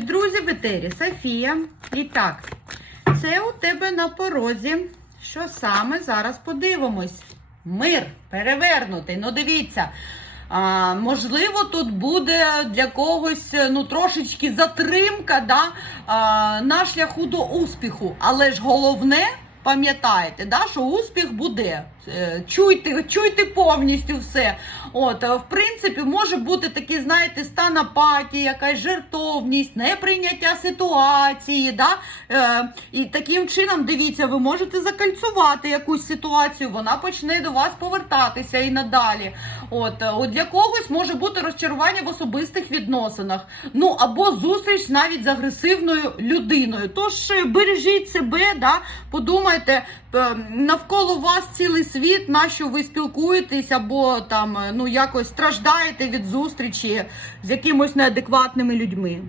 Друзі в етері, Софія. І так, це у тебе на порозі. Що саме зараз подивимось? Мир перевернутий. Ну, дивіться. А, можливо, тут буде для когось ну, трошечки затримка да, а, на шляху до успіху. Але ж головне, пам'ятаєте, да, що успіх буде. Е, Чуйте, чуйте повністю все. От, е, в принципі, може бути такий, знаєте, стан апатії, якась жертовність, неприйняття ситуації. Да? Е, і таким чином, дивіться, ви можете закальцювати якусь ситуацію, вона почне до вас повертатися і надалі. От, е, от для когось може бути розчарування в особистих відносинах. Ну або зустріч навіть з агресивною людиною. Тож бережіть себе, да? подумайте, е, навколо вас цілий світ, на що ви спілкуєтесь, або там е, ну якось страждаєте від зустрічі з якимось неадекватними людьми.